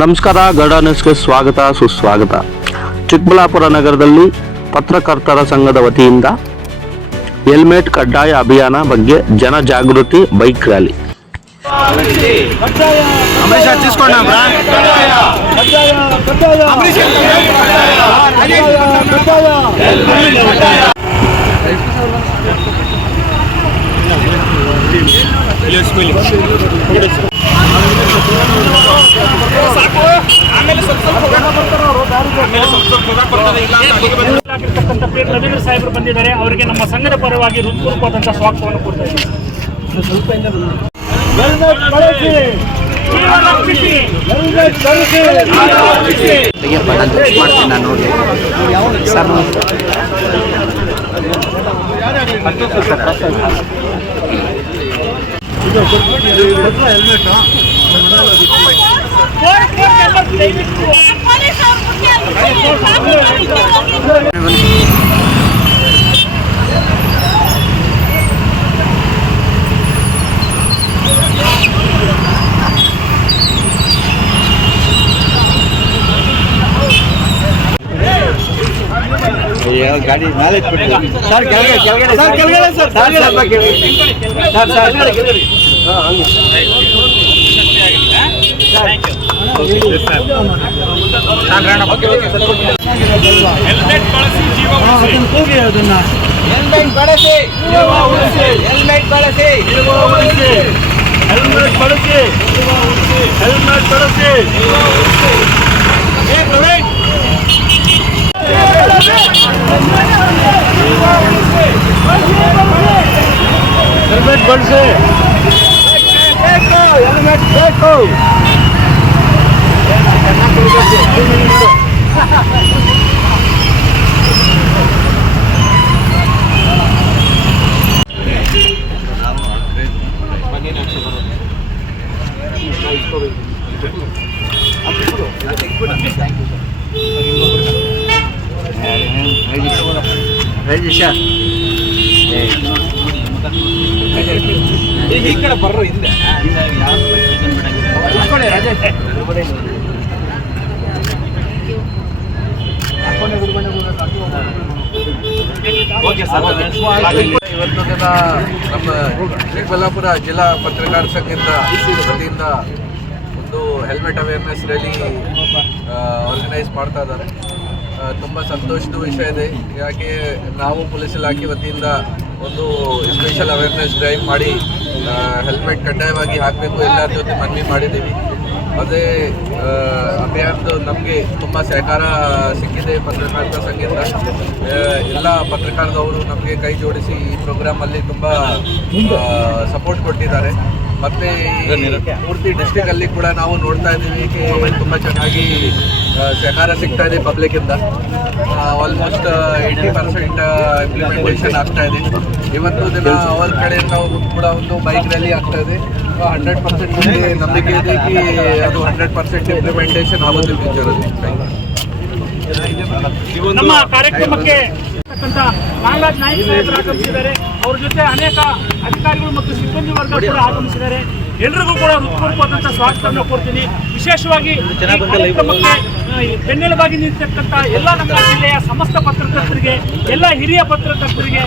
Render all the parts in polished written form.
ನಮಸ್ಕಾರ, ಗರುಡ ನ್ಯೂಸ್ಗೆ ಸ್ವಾಗತ ಸುಸ್ವಾಗತ. ಚಿಕ್ಕಬಳ್ಳಾಪುರ ನಗರದಲ್ಲಿ ಪತ್ರಕರ್ತರ ಸಂಘದ ವತಿಯಿಂದ ಹೆಲ್ಮೆಟ್ ಕಡ್ಡಾಯ ಅಭಿಯಾನ ಬಗ್ಗೆ ಜನಜಾಗೃತಿ ಬೈಕ್ ರ್ಯಾಲಿ. ರವೀಂದ್ರ ಸಾಹೇಬರು ಬಂದಿದ್ದಾರೆ. ಅವರಿಗೆ ನಮ್ಮ ಸಂಘದ ಪರವಾಗಿ ಹೃತ್ಪೂರ್ವಕವಾದಂತಹ ಸ್ವಾಗತವನ್ನು ಕೊಡ್ತಾ ಇದ್ದೀವಿ. ಗಾಡಿ ನಾಳೆ ಸರ್ ಕೆಳಗಡೆ ಸರ್ ಸ್ವಲ್ಪ ಹೆಲ್ಮೆಟ್ ಬಳಸಿ ಜೀವ ಉಳಿಸಿ. ಅದನ್ನ ಹೆಲ್ಮೆಟ್ ಬಳಸಿ ಹೆಲ್ಮೆಟ್ ಬಳಸಿ ಹೆಲ್ಮೆಟ್ ಬಳಸಿ ಹೆಲ್ಮೆಟ್ ಬಳಸಿ. ಹೆಲ್ಮೆಟ್ ಬಳಸಿ, ಹೆಲ್ಮೆಟ್ ಬೇಕು. ಈ ಕಡೆ ಬರ್ರು ಹಿಂದೆ ಇವತ್ತು ದಿನ ನಮ್ಮ ಚಿಕ್ಕಬಳ್ಳಾಪುರ ಜಿಲ್ಲಾ ಪತ್ರಕಾರ ಸಂಘದ ವತಿಯಿಂದ ಒಂದು ಹೆಲ್ಮೆಟ್ ಅವೇರ್ನೆಸ್ ರ್ಯಾಲಿ ಆರ್ಗನೈಸ್ ಮಾಡ್ತಾ ಇದ್ದಾರೆ. ತುಂಬ ಸಂತೋಷದ ವಿಷಯ ಇದೆ. ಯಾಕೆ ನಾವು ಪೊಲೀಸ್ ಇಲಾಖೆ ವತಿಯಿಂದ ಒಂದು ಸ್ಪೆಷಲ್ ಅವೇರ್ನೆಸ್ ಡ್ರೈವ್ ಮಾಡಿ ಹೆಲ್ಮೆಟ್ ಕಡ್ಡಾಯವಾಗಿ ಹಾಕಬೇಕು ಎಲ್ಲರ ಜೊತೆ ಮನವಿ ಮಾಡಿದ್ದೀವಿ. ಅದೇ ಅಭಿಯಾನದ ನಮಗೆ ತುಂಬ ಸಹಕಾರ ಸಿಕ್ಕಿದೆ ಪತ್ರಕರ್ತರ ಸಂಘದಿಂದ. ಎಲ್ಲ ಪತ್ರಕರ್ತರವರು ನಮಗೆ ಕೈ ಜೋಡಿಸಿ ಈ ಪ್ರೋಗ್ರಾಮಲ್ಲಿ ತುಂಬ ಸಪೋರ್ಟ್ ಕೊಟ್ಟಿದ್ದಾರೆ. ಮತ್ತು ಪೂರ್ತಿ ಡಿಸ್ಟಿಕಲ್ಲಿ ಕೂಡ ನಾವು ನೋಡ್ತಾ ಇದ್ದೀವಿ ತುಂಬ ಚೆನ್ನಾಗಿ ಸಹಕಾರ ಸಿಗ್ತಾ ಇದೆ ಪಬ್ಲಿಕ್ಕಿಂದ. ಆಲ್ಮೋಸ್ಟ್ 80% ಇಂಪ್ಲಿಮೆಂಟೇಷನ್ ಆಗ್ತಾ ಇದೆ. ಇವತ್ತು ದಿನ ಅವರ ಕಡೆಯಿಂದ ಕೂಡ ಒಂದು ಬೈಕ್ ರ್ಯಾಲಿ ಆಗ್ತಾ ಇದೆ. 100% ನಂಬಿಕೆ ಇದೆ ಅದು 100% ಇಂಪ್ಲಿಮೆಂಟೇಷನ್ ಆಗುತ್ತೆ ಫ್ಯೂಚರಲ್ಲಿ. ನಮ್ಮ ಕಾರ್ಯಕ್ರಮಕ್ಕೆ ನಾಗರಾಜ್ ನಾಯ್ಕ ಸಾಹೇಬರು ಆಗಮಿಸಿದ್ದಾರೆ. ಅವ್ರ ಜೊತೆ ಅನೇಕ ಅಧಿಕಾರಿಗಳು ಮತ್ತು ಸಿಬ್ಬಂದಿ ವರ್ಗ ಕೂಡ ಆಗಮಿಸಿದ್ದಾರೆ. ಎಲ್ರಿಗೂ ಕೂಡ ಹೃತ್ಪೂರ್ವಕವಾದಂತಹ ಸ್ವಾಗತವನ್ನು ಕೊಡ್ತೀನಿ. ವಿಶೇಷವಾಗಿ ಕಾರ್ಯಕ್ರಮಕ್ಕೆ ಬೆನ್ನೆಲುಬಾಗಿ ನಿಂತಿರ್ತಕ್ಕಂಥ ಎಲ್ಲ ನಮ್ಮ ಜಿಲ್ಲೆಯ ಸಮಸ್ತ ಪತ್ರಕರ್ತರಿಗೆ, ಎಲ್ಲ ಹಿರಿಯ ಪತ್ರಕರ್ತರಿಗೆ,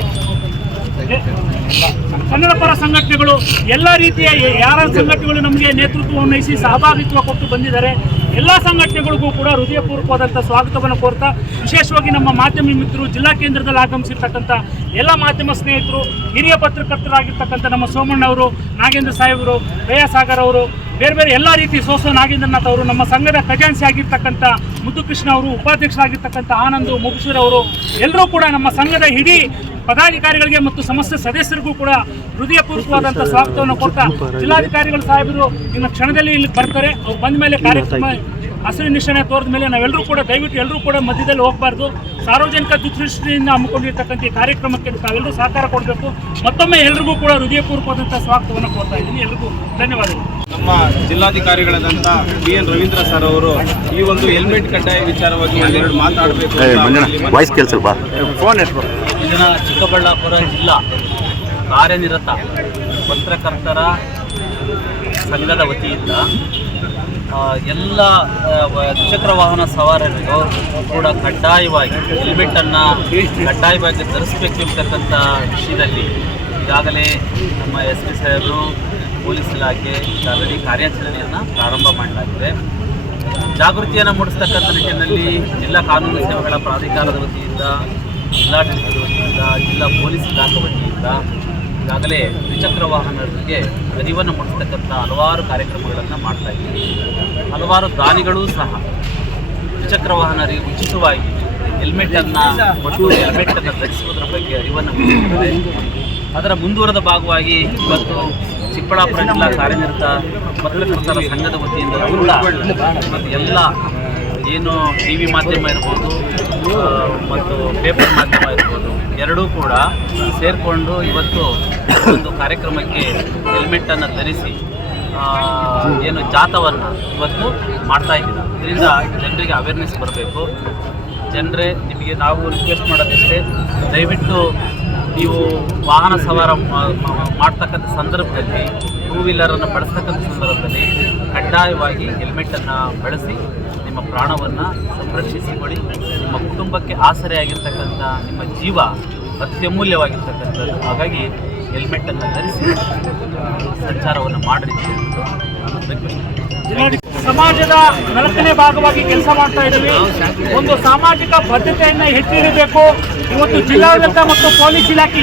ಕನ್ನಡ ಪರ ಸಂಘಟನೆಗಳು, ಎಲ್ಲ ರೀತಿಯ ಯಾರ ಸಂಘಟನೆಗಳು ನಮಗೆ ನೇತೃತ್ವವನ್ನು ವಹಿಸಿ ಸಹಭಾಗಿತ್ವ ಕೊಟ್ಟು ಬಂದಿದ್ದಾರೆ. ಎಲ್ಲ ಸಂಘಟನೆಗಳಿಗೂ ಕೂಡ ಹೃದಯಪೂರ್ವಕವಾದಂಥ ಸ್ವಾಗತವನ್ನು ಕೋರ್ತಾ, ವಿಶೇಷವಾಗಿ ನಮ್ಮ ಮಾಧ್ಯಮ ಮಿತ್ರರು, ಜಿಲ್ಲಾ ಕೇಂದ್ರದಲ್ಲಿ ಆಗಮಿಸಿರ್ತಕ್ಕಂಥ ಎಲ್ಲ ಮಾಧ್ಯಮ ಸ್ನೇಹಿತರು, ಹಿರಿಯ ಪತ್ರಕರ್ತರಾಗಿರ್ತಕ್ಕಂಥ ನಮ್ಮ ಸೋಮಣ್ಣ ಅವರು, ನಾಗೇಂದ್ರ ಸಾಹೇಬರು, ದಯಾಸಾಗರ್ ಅವರು, ಬೇರೆ ಬೇರೆ ಎಲ್ಲ ರೀತಿ ನಾಗೇಂದ್ರನಾಥ್ ಅವರು, ನಮ್ಮ ಸಂಘದ ಖಜಾನ್ಸಿ ಆಗಿರ್ತಕ್ಕಂಥ ಮುದ್ದುಕೃಷ್ಣ ಅವರು, ಉಪಾಧ್ಯಕ್ಷರಾಗಿರ್ತಕ್ಕಂಥ ಆನಂದ್ ಮುಗುಶೂರ್ ಅವರು, ಎಲ್ಲರೂ ಕೂಡ ನಮ್ಮ ಸಂಘದ ಇಡೀ ಪದಾಧಿಕಾರಿಗಳಿಗೆ ಮತ್ತು ಸಮಸ್ತ ಸದಸ್ಯರಿಗೂ ಕೂಡ ಹೃದಯಪೂರ್ವಕವಾದಂಥ ಸ್ವಾಗತವನ್ನು ಕೊಡ್ತಾ, ಜಿಲ್ಲಾಧಿಕಾರಿಗಳು ಸಾಹೇಬರು ಇನ್ನು ಕ್ಷಣದಲ್ಲಿ ಇಲ್ಲಿ ಬರ್ತಾರೆ. ಅವ್ರು ಬಂದ ಮೇಲೆ ಕಾರ್ಯಕ್ರಮ ಹಸಿರು ನಿಶಾನೆ ತೋರಿದ ಮೇಲೆ ನಾವೆಲ್ಲರೂ ಕೂಡ ದಯವಿಟ್ಟು ಎಲ್ಲರೂ ಕೂಡ ಮಧ್ಯದಲ್ಲಿ ಹೋಗಬಾರ್ದು. ಸಾರ್ವಜನಿಕ ದೃಷ್ಟಿಯಿಂದ ಹಮ್ಮಿಕೊಂಡಿರ್ತಕ್ಕಂಥ ಈ ಕಾರ್ಯಕ್ರಮಕ್ಕೆ ತಾವೆಲ್ಲರೂ ಸಹಕಾರ ಕೊಡಬೇಕು. ಮತ್ತೊಮ್ಮೆ ಎಲ್ರಿಗೂ ಕೂಡ ಹೃದಯಪೂರ್ವಕವಾದಂಥ ಸ್ವಾಗತವನ್ನು ಕೊಡ್ತಾ ಇದ್ದೀನಿ. ಎಲ್ರಿಗೂ ಧನ್ಯವಾದಗಳು. ನಮ್ಮ ಜಿಲ್ಲಾಧಿಕಾರಿಗಳಾದಂಥ BN ರವೀಂದ್ರ ಸರ್ ಅವರು ಈ ಒಂದು ಹೆಲ್ಮೆಟ್ ಕಡ್ಡಾಯ ವಿಚಾರವಾಗಿ ಒಂದೆರಡು ಮಾತಾಡಬೇಕು. ಇದನ್ನು ಚಿಕ್ಕಬಳ್ಳಾಪುರ ಜಿಲ್ಲಾ ಕಾರ್ಯನಿರತ ಪತ್ರಕರ್ತರ ಸಂಘದ ವತಿಯಿಂದ ಎಲ್ಲ ದ್ವಿಚಕ್ರ ವಾಹನ ಸವಾರರಿಗೂ ಕೂಡ ಕಡ್ಡಾಯವಾಗಿ ಹೆಲ್ಮೆಟನ್ನು ಕಡ್ಡಾಯವಾಗಿ ಧರಿಸಬೇಕು ಅಂತಕ್ಕಂಥ ವಿಷಯದಲ್ಲಿ ಈಗಾಗಲೇ ನಮ್ಮ SP ಸಾಹೇಬರು ಪೊಲೀಸ್ ಇಲಾಖೆ ಈಗಾಗಲೇ ಕಾರ್ಯಾಚರಣೆಯನ್ನು ಪ್ರಾರಂಭ ಮಾಡಲಾಗಿದೆ. ಜಾಗೃತಿಯನ್ನು ಮೂಡಿಸ್ತಕ್ಕಂಥ ನಿಟ್ಟಿನಲ್ಲಿ ಜಿಲ್ಲಾ ಕಾನೂನು ಸೇವೆಗಳ ಪ್ರಾಧಿಕಾರದ ವತಿಯಿಂದ, ಜಿಲ್ಲಾಡಳಿತದ ವತಿಯಿಂದ, ಜಿಲ್ಲಾ ಪೊಲೀಸ್ ಇಲಾಖೆ ವತಿಯಿಂದ ಈಗಾಗಲೇ ದ್ವಿಚಕ್ರ ವಾಹನಗಳಿಗೆ ಅರಿವನ್ನು ಮೂಡಿಸ್ತಕ್ಕಂಥ ಹಲವಾರು ಕಾರ್ಯಕ್ರಮಗಳನ್ನು ಮಾಡ್ತಾ ಇದ್ದೀವಿ. ಹಲವಾರು ದಾನಿಗಳೂ ಸಹ ದ್ವಿಚಕ್ರ ವಾಹನರಿಗೆ ಉಚಿತವಾಗಿ ಹೆಲ್ಮೆಟನ್ನು ಕೊಟ್ಟು ಹೆಲ್ಮೆಟನ್ನು ಧರಿಸುವುದರ ಬಗ್ಗೆ ಅರಿವನ್ನು ಮೂಡಿಸಿದ್ದಾರೆ. ಅದರ ಮುಂದುವರೆದ ಭಾಗವಾಗಿ ಇವತ್ತು ಚಿಕ್ಕಬಳ್ಳಾಪುರ ಜಿಲ್ಲಾ ಕಾರ್ಯನಿರತ ಪತ್ರಕರ್ತರ ಸಂಘದ ವತಿಯಿಂದ ಕೂಡ ಮತ್ತು ಎಲ್ಲ ಏನು TV ಮಾಧ್ಯಮ ಇರ್ಬೋದು ಮತ್ತು ಪೇಪರ್ ಮಾಧ್ಯಮ ಇರ್ಬೋದು ಎರಡೂ ಕೂಡ ಸೇರಿಕೊಂಡು ಇವತ್ತು ಒಂದು ಕಾರ್ಯಕ್ರಮಕ್ಕೆ ಹೆಲ್ಮೆಟನ್ನು ಧರಿಸಿ ಏನು ಜಾಥವನ್ನು ಇವತ್ತು ಮಾಡ್ತಾ ಇದ್ದೀವಿ. ಇದರಿಂದ ಜನರಿಗೆ ಅವೇರ್ನೆಸ್ ಬರಬೇಕು. ಜನರೇ, ನಿಮಗೆ ನಾವು ರಿಕ್ವೆಸ್ಟ್ ಮಾಡೋದಿಷ್ಟೇ, ದಯವಿಟ್ಟು ನೀವು ವಾಹನ ಸವಾರ ಮಾಡ್ತಕ್ಕಂಥ ಸಂದರ್ಭದಲ್ಲಿ, ಟೂ ವೀಲರನ್ನು ಬಳಸ್ತಕ್ಕಂಥ ಸಂದರ್ಭದಲ್ಲಿ ಕಡ್ಡಾಯವಾಗಿ ಹೆಲ್ಮೆಟನ್ನು ಬಳಸಿ ನಿಮ್ಮ ಪ್ರಾಣವನ್ನು ಸಂರಕ್ಷಿಸಿಕೊಳ್ಳಿ. ನಿಮ್ಮ ಕುಟುಂಬಕ್ಕೆ ಆಸರೆಯಾಗಿರ್ತಕ್ಕಂಥ ನಿಮ್ಮ ಜೀವ ಅತ್ಯಮೂಲ್ಯವಾಗಿರ್ತಕ್ಕಂಥದ್ದು. ಹಾಗಾಗಿ ಹೆಲ್ಮೆಟನ್ನು ಧರಿಸಿ ಸಂಚಾರವನ್ನು ಮಾಡಿರಿ. ಸಮಾಜದ 4ನೇ ಭಾಗವಾಗಿ ಕೆಲಸ ಮಾಡ್ತಾ ಇದ್ದೀವಿ. ಒಂದು ಸಾಮಾಜಿಕ ಬದ್ಧತೆಯನ್ನು ಹೆಚ್ಚಿಡಬೇಕು. ಇವತ್ತು ಜಿಲ್ಲಾಡಳಿತ ಮತ್ತು ಪೊಲೀಸ್ ಇಲಾಖೆ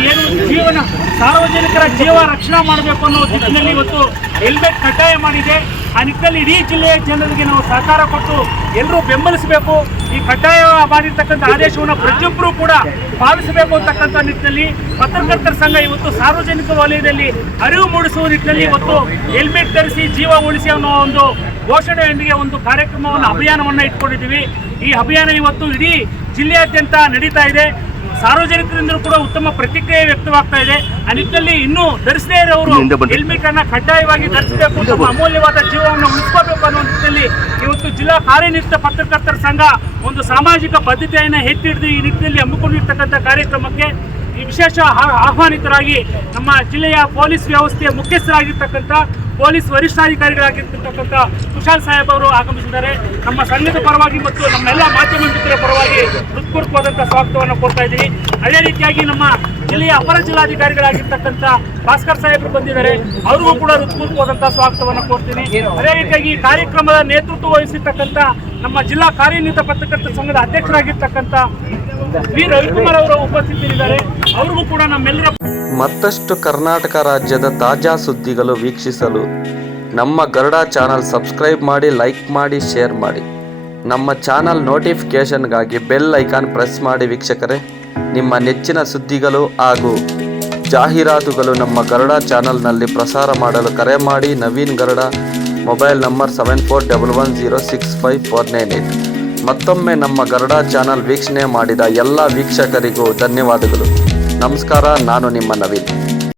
ಏನು ಸಾರ್ವಜನಿಕರ ಜೀವ ರಕ್ಷಣೆ ಮಾಡಬೇಕು ಅನ್ನೋ ನಿಟ್ಟಿನಲ್ಲಿ ಇವತ್ತು ಹೆಲ್ಮೆಟ್ ಕಡ್ಡಾಯ ಮಾಡಿದೆ. ಆ ನಿಟ್ಟಿನಲ್ಲಿ ಇಡೀ ಜಿಲ್ಲೆಯ ಜನರಿಗೆ ನಾವು ಸಹಕಾರ ಕೊಟ್ಟು ಎಲ್ಲರೂ ಬೆಂಬಲಿಸಬೇಕು. ಈ ಕಡ್ಡಾಯ ಮಾಡಿರ್ತಕ್ಕಂಥ ಆದೇಶವನ್ನು ಪ್ರತಿಯೊಬ್ಬರೂ ಕೂಡ ಪಾಲಿಸಬೇಕು ಅಂತಕ್ಕಂಥ ನಿಟ್ಟಿನಲ್ಲಿ ಪತ್ರಕರ್ತರ ಸಂಘ ಇವತ್ತು ಸಾರ್ವಜನಿಕ ವಲಯದಲ್ಲಿ ಅರಿವು ಮೂಡಿಸುವ ನಿಟ್ಟಿನಲ್ಲಿ ಇವತ್ತು ಹೆಲ್ಮೆಟ್ ಧರಿಸಿ ಜೀವ ಉಳಿಸಿ ಅನ್ನೋ ಒಂದು ಘೋಷಣೆಯೊಂದಿಗೆ ಒಂದು ಕಾರ್ಯಕ್ರಮವನ್ನು, ಅಭಿಯಾನವನ್ನು ಇಟ್ಕೊಂಡಿದ್ದೀವಿ. ಈ ಅಭಿಯಾನ ಇವತ್ತು ಇಡೀ ಜಿಲ್ಲೆಯಾದ್ಯಂತ ನಡೀತಾ ಇದೆ. ಸಾರ್ವಜನಿಕರಿಂದಲೂ ಕೂಡ ಉತ್ತಮ ಪ್ರತಿಕ್ರಿಯೆ ವ್ಯಕ್ತವಾಗ್ತಾ ಇದೆ. ಆ ನಿಟ್ಟಿನಲ್ಲಿ ಇನ್ನೂ ಧರಿಸದೇ ಇರೋರು ಹೆಲ್ಮೆಟ್ ಅನ್ನ ಕಡ್ಡಾಯವಾಗಿ ಧರಿಸಬೇಕು, ತಮ್ಮ ಅಮೂಲ್ಯವಾದ ಜೀವವನ್ನು ಉಳಿಸ್ಕೋಬೇಕು ಅನ್ನೋ ನಿಟ್ಟಿನಲ್ಲಿ ಇವತ್ತು ಜಿಲ್ಲಾ ಕಾರ್ಯನಿರತ ಪತ್ರಕರ್ತರ ಸಂಘ ಒಂದು ಸಾಮಾಜಿಕ ಬದ್ಧತೆಯನ್ನು ಎತ್ತಿಡಿದು ಈ ನಿಟ್ಟಿನಲ್ಲಿ ಹಮ್ಮಿಕೊಂಡಿರ್ತಕ್ಕಂಥ ಕಾರ್ಯಕ್ರಮಕ್ಕೆ ಈ ವಿಶೇಷ ಆಹ್ವಾನಿತರಾಗಿ ನಮ್ಮ ಜಿಲ್ಲೆಯ ಪೊಲೀಸ್ ವ್ಯವಸ್ಥೆಯ ಮುಖ್ಯಸ್ಥರಾಗಿರ್ತಕ್ಕಂಥ ಪೊಲೀಸ್ ವರಿಷ್ಠಾಧಿಕಾರಿಗಳಾಗಿರ್ತಕ್ಕಂಥ ಕುಶಾಲ್ ಸಾಹೇಬ್ ಅವರು ಆಗಮಿಸಿದ್ದಾರೆ. ನಮ್ಮ ಸಂಘದ ಪರವಾಗಿ ಮತ್ತು ನಮ್ಮೆಲ್ಲ ಮಾಧ್ಯಮ ಮಿತ್ರರ ಪರವಾಗಿ ಹೃತ್ಪೂರ್ವಕವಾದಂಥ ಸ್ವಾಗತವನ್ನು ಕೊಡ್ತಾ ಇದ್ದೀವಿ. ಅದೇ ರೀತಿಯಾಗಿ ನಮ್ಮ ಜಿಲ್ಲೆಯ ಅಪರ ಜಿಲ್ಲಾಧಿಕಾರಿಗಳಾಗಿರ್ತಕ್ಕಂಥ ಭಾಸ್ಕರ್ ಸಾಹೇಬರು ಬಂದಿದ್ದಾರೆ. ಅವ್ರಿಗೂ ಕೂಡ ಹೃತ್ಪೂರ್ವಕವಾದಂಥ ಸ್ವಾಗತವನ್ನು ಕೊಡ್ತೀನಿ. ಅದೇ ರೀತಿಯಾಗಿ ಈ ಕಾರ್ಯಕ್ರಮದ ನೇತೃತ್ವ ವಹಿಸಿರ್ತಕ್ಕಂಥ ನಮ್ಮ ಜಿಲ್ಲಾ ಕಾರ್ಯನಿರತ ಪತ್ರಕರ್ತರ ಸಂಘದ ಅಧ್ಯಕ್ಷರಾಗಿರ್ತಕ್ಕಂಥ ವಿ ರವಿಕುಮಾರ್ ಅವರು ಉಪಸ್ಥಿತರಿದ್ದಾರೆ. ಅವ್ರಿಗೂ ಕೂಡ ನಮ್ಮೆಲ್ಲರ ಮತ್ತಷ್ಟು ಕರ್ನಾಟಕ ರಾಜ್ಯದ ತಾಜಾ ಸುದ್ದಿಗಳು ವೀಕ್ಷಿಸಲು ನಮ್ಮ ಗರುಡ ಚಾನಲ್ ಸಬ್ಸ್ಕ್ರೈಬ್ ಮಾಡಿ, ಲೈಕ್ ಮಾಡಿ, ಶೇರ್ ಮಾಡಿ. ನಮ್ಮ ಚಾನಲ್ ನೋಟಿಫಿಕೇಷನ್ಗಾಗಿ ಬೆಲ್ ಐಕಾನ್ ಪ್ರೆಸ್ ಮಾಡಿ. ವೀಕ್ಷಕರೇ, ನಿಮ್ಮ ನೆಚ್ಚಿನ ಸುದ್ದಿಗಳು ಹಾಗೂ ಜಾಹೀರಾತುಗಳು ನಮ್ಮ ಗರುಡ ಚಾನಲ್ನಲ್ಲಿ ಪ್ರಸಾರ ಮಾಡಲು ಕರೆ ಮಾಡಿ. Naveen Garuda, mobile number 7411065498. ಮತ್ತೊಮ್ಮೆ ನಮ್ಮ ಗರುಡ ಚಾನಲ್ ವೀಕ್ಷಣೆ ಮಾಡಿದ ಎಲ್ಲ ವೀಕ್ಷಕರಿಗೂ ಧನ್ಯವಾದಗಳು. ನಮಸ್ಕಾರ. ನಾನು ನಿಮ್ಮ ನವೀನ್.